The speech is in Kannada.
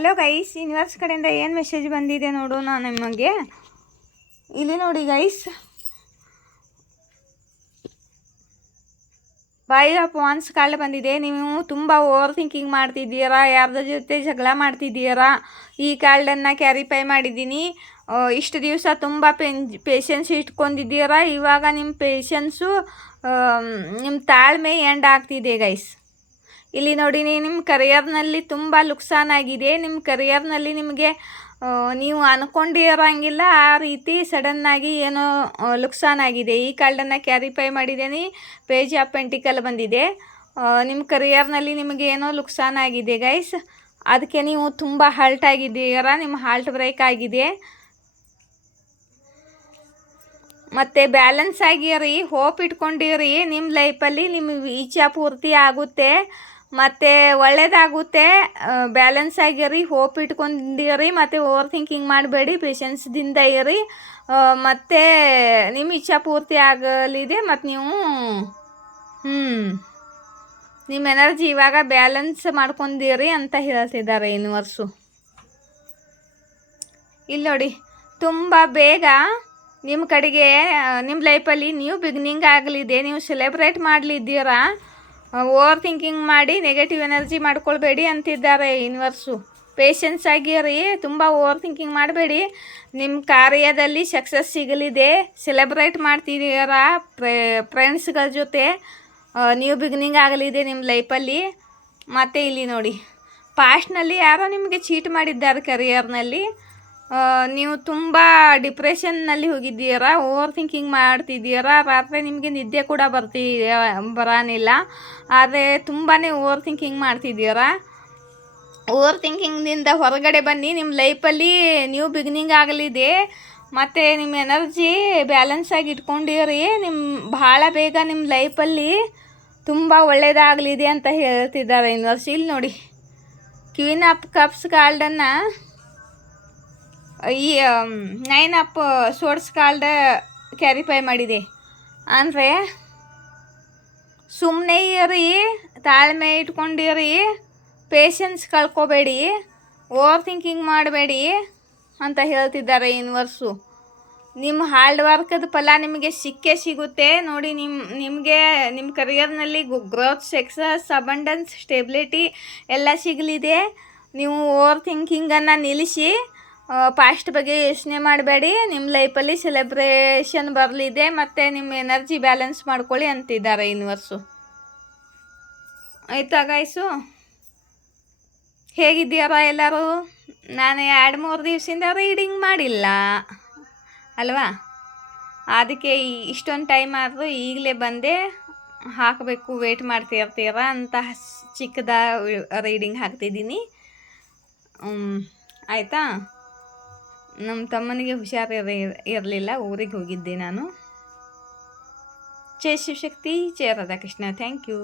ಹಲೋ ಗೈಸ್, ಯೂನಿವರ್ಸ್ ಕಡೆಯಿಂದ ಏನು ಮೆಸೇಜ್ ಬಂದಿದೆ ನೋಡೋಣ ನಿಮಗೆ. ಇಲ್ಲಿ ನೋಡಿ ಗೈಸ್, ಬಾಯ್ ಆಫ್ ವಾನ್ಸ್ ಕಾರ್ಡ್ ಬಂದಿದೆ. ನೀವು ತುಂಬ ಓವರ್ ಥಿಂಕಿಂಗ್ ಮಾಡ್ತಿದ್ದೀರಾ, ಯಾರ್ದ್ರ ಜೊತೆ ಜಗಳ ಮಾಡ್ತಿದ್ದೀರಾ. ಈ ಕಾರ್ಡನ್ನು ಕ್ಯಾರಿಫೈ ಮಾಡಿದ್ದೀನಿ. ಇಷ್ಟು ದಿವಸ ತುಂಬ ಪೇಷನ್ಸ್ ಇಟ್ಕೊಂಡಿದ್ದೀರಾ. ಇವಾಗ ನಿಮ್ಮ ಪೇಷನ್ಸು, ನಿಮ್ಮ ತಾಳ್ಮೆ ಎಂಡ್ ಆಗ್ತಿದೆ ಗೈಸ್. ಇಲ್ಲಿ ನೋಡಿ, ನಿಮ್ಮ ಕರಿಯರ್ನಲ್ಲಿ ತುಂಬ ಲುಕ್ಸಾನಾಗಿದೆ. ನಿಮ್ಮ ಕರಿಯರ್ನಲ್ಲಿ ನಿಮಗೆ ನೀವು ಅಂದ್ಕೊಂಡಿರೋಂಗಿಲ್ಲ ಆ ರೀತಿ ಸಡನ್ನಾಗಿ ಏನೋ ಲುಕ್ಸಾನಾಗಿದೆ. ಈ ಕಾರ್ಡನ್ನು ಕ್ಯಾರಿಫೈ ಮಾಡಿದ್ದೀನಿ. ಪೇಜ್ ಆಫ್ ಪೆಂಟಿಕಲ್ ಬಂದಿದೆ. ನಿಮ್ಮ ಕರಿಯರ್ನಲ್ಲಿ ನಿಮಗೆ ಏನೋ ಲುಕ್ಸಾನಾಗಿದೆ ಗೈಸ್. ಅದಕ್ಕೆ ನೀವು ತುಂಬ ಹರ್ಟ್ ಆಗಿದ್ದೀರಾ. ನಿಮ್ಮ ಹಾರ್ಟ್ ಬ್ರೇಕ್ ಆಗಿದೆ. ಮತ್ತು ಬ್ಯಾಲೆನ್ಸ್ ಆಗಿರಿ, ಹೋಪ್ ಇಟ್ಕೊಂಡಿರಿ. ನಿಮ್ಮ ಲೈಫಲ್ಲಿ ನಿಮ್ಮ ಇಚ್ಛೆ ಪೂರ್ತಿ ಆಗುತ್ತೆ ಮತ್ತು ಒಳ್ಳೆಯದಾಗುತ್ತೆ. ಬ್ಯಾಲೆನ್ಸ್ ಆಗಿರಿ, ಹೋಪ್ ಇಟ್ಕೊಂಡಿರಿ ಮತ್ತು ಓವರ್ ಥಿಂಕಿಂಗ್ ಮಾಡಬೇಡಿ. ಪೇಷನ್ಸ್ದಿಂದ ಇರಿ ಮತ್ತು ನಿಮ್ಮ ಇಚ್ಛೆ ಪೂರ್ತಿ ಆಗಲಿದೆ. ಮತ್ತು ನೀವು ನಿಮ್ಮ ಎನರ್ಜಿ ಇವಾಗ ಬ್ಯಾಲೆನ್ಸ್ ಮಾಡ್ಕೊಂಡಿರಿ ಅಂತ ಹೇಳ್ತಿದ್ದಾರೆ ಯೂನಿವರ್ಸು. ಇಲ್ಲಿ ನೋಡಿ, ತುಂಬ ಬೇಗ ನಿಮ್ಮ ಕಡೆಗೆ ನಿಮ್ಮ ಲೈಫಲ್ಲಿ ನ್ಯೂ ಬಿಗಿನಿಂಗ್ ಆಗಲಿದೆ. ನೀವು ಸೆಲೆಬ್ರೇಟ್ ಮಾಡಲಿದ್ದೀರಾ. ಓವರ್ ಥಿಂಕಿಂಗ್ ಮಾಡಿ ನೆಗೆಟಿವ್ ಎನರ್ಜಿ ಮಾಡ್ಕೊಳ್ಬೇಡಿ ಅಂತಿದ್ದಾರೆ ಯೂನಿವರ್ಸು. ಪೇಷನ್ಸ್ ಆಗಿರಿ, ತುಂಬ ಓವರ್ ಥಿಂಕಿಂಗ್ ಮಾಡಬೇಡಿ. ನಿಮ್ಮ ಕಾರ್ಯದಲ್ಲಿ ಸಕ್ಸಸ್ ಸಿಗಲಿದೆ. ಸೆಲೆಬ್ರೇಟ್ ಮಾಡ್ತಿದ್ದೀರಾ ಫ್ರೆಂಡ್ಸ್ಗಳ ಜೊತೆ. ನ್ಯೂ ಬಿಗಿನಿಂಗ್ ಆಗಲಿದೆ ನಿಮ್ಮ ಲೈಫಲ್ಲಿ. ಮತ್ತು ಇಲ್ಲಿ ನೋಡಿ, ಪಾಸ್ಟ್ನಲ್ಲಿ ಯಾರೋ ನಿಮಗೆ ಚೀಟ್ ಮಾಡಿದ್ದಾರೆ ಕರಿಯರ್ನಲ್ಲಿ. ನೀವು ತುಂಬ ಡಿಪ್ರೆಷನ್ನಲ್ಲಿ ಹೋಗಿದ್ದೀರಾ, ಓವರ್ ಥಿಂಕಿಂಗ್ ಮಾಡ್ತಿದ್ದೀರಾ. ರಾತ್ರಿ ನಿಮಗೆ ನಿದ್ದೆ ಕೂಡ ಬರೋನಿಲ್ಲ. ಆದರೆ ತುಂಬಾ ಓವರ್ ಥಿಂಕಿಂಗ್ ಮಾಡ್ತಿದ್ದೀರಾ. ಓವರ್ ಥಿಂಕಿಂಗ್ನಿಂದ ಹೊರಗಡೆ ಬನ್ನಿ. ನಿಮ್ಮ ಲೈಫಲ್ಲಿ ನ್ಯೂ ಬಿಗಿನಿಂಗ್ ಆಗಲಿದೆ ಮತ್ತು ನಿಮ್ಮ ಎನರ್ಜಿ ಬ್ಯಾಲೆನ್ಸ್ ಆಗಿ ಇಟ್ಕೊಂಡಿರಿ. ಭಾಳ ಬೇಗ ನಿಮ್ಮ ಲೈಫಲ್ಲಿ ತುಂಬ ಒಳ್ಳೆಯದಾಗಲಿದೆ ಅಂತ ಹೇಳ್ತಿದ್ದಾರೆ ಯೂನಿವರ್ಸ್. ಇಲ್ಲಿ ನೋಡಿ, ಕ್ವೀನ್ ಆಫ್ ಕಪ್ಸ್ ಕಾರ್ಡನ್ನು ಈ 9 ಆಫ್ ಸೋರ್ಡ್ಸ್ ಕಾರ್ಡ್ ಕ್ಯಾರಿಫೈ ಮಾಡಿದೆ. ಅಂದರೆ ಸುಮ್ಮನೆ ಇರಿ, ತಾಳ್ಮೆ ಇಟ್ಕೊಂಡಿರಿ, ಪೇಷನ್ಸ್ ಕಳ್ಕೊಬೇಡಿ, ಓವರ್ ಥಿಂಕಿಂಗ್ ಮಾಡಬೇಡಿ ಅಂತ ಹೇಳ್ತಿದ್ದಾರೆ ಯೂನಿವರ್ಸು. ನಿಮ್ಮ ಹಾರ್ಡ್ ವರ್ಕದ ಫಲ ನಿಮಗೆ ಸಿಕ್ಕೇ ಸಿಗುತ್ತೆ ನೋಡಿ. ನಿಮಗೆ ನಿಮ್ಮ ಕರಿಯರ್ನಲ್ಲಿ ಗ್ರೋತ್, ಸಕ್ಸಸ್, ಅಬಂಡೆನ್ಸ್, ಸ್ಟೆಬಿಲಿಟಿ ಎಲ್ಲ ಸಿಗಲಿದೆ. ನೀವು ಓವರ್ ಥಿಂಕಿಂಗನ್ನು ನಿಲ್ಲಿಸಿ ಪಾಸ್ಟ್ ಬಗ್ಗೆ ಯೋಚನೆ ಮಾಡಬೇಡಿ. ನಿಮ್ಮ ಲೈಫಲ್ಲಿ ಸೆಲೆಬ್ರೇಷನ್ ಬರಲಿದೆ ಮತ್ತು ನಿಮ್ಮ ಎನರ್ಜಿ ಬ್ಯಾಲೆನ್ಸ್ ಮಾಡ್ಕೊಳ್ಳಿ ಅಂತಿದ್ದಾರೆ ಯೂನಿವರ್ಸು. ಆಯಿತಾ ಗೈಸು, ಹೇಗಿದ್ದೀರಾ ಎಲ್ಲರೂ? ನಾನು 2-3 ದಿವಸದಿಂದ ರೀಡಿಂಗ್ ಮಾಡಿಲ್ಲ ಅಲ್ವಾ, ಅದಕ್ಕೆ ಇಷ್ಟೊಂದು ಟೈಮ್ ಆದರೂ ಈಗಲೇ ಬಂದೆ ಹಾಕಬೇಕು, ವೇಟ್ ಮಾಡ್ತಿರ್ತೀರ ಅಂತ ಚಿಕ್ಕದ ರೀಡಿಂಗ್ ಹಾಕ್ತಿದ್ದೀನಿ. ಆಯಿತಾ. ನಮ್ಮ ತಮ್ಮನಿಗೆ ಹುಷಾರು ಇರಲಿಲ್ಲ, ಊರಿಗೆ ಹೋಗಿದ್ದೆ ನಾನು. ಜೈ ಶಿವಶಕ್ತಿ, ಜಯ ರಾಧಾಕೃಷ್ಣ. Thank you.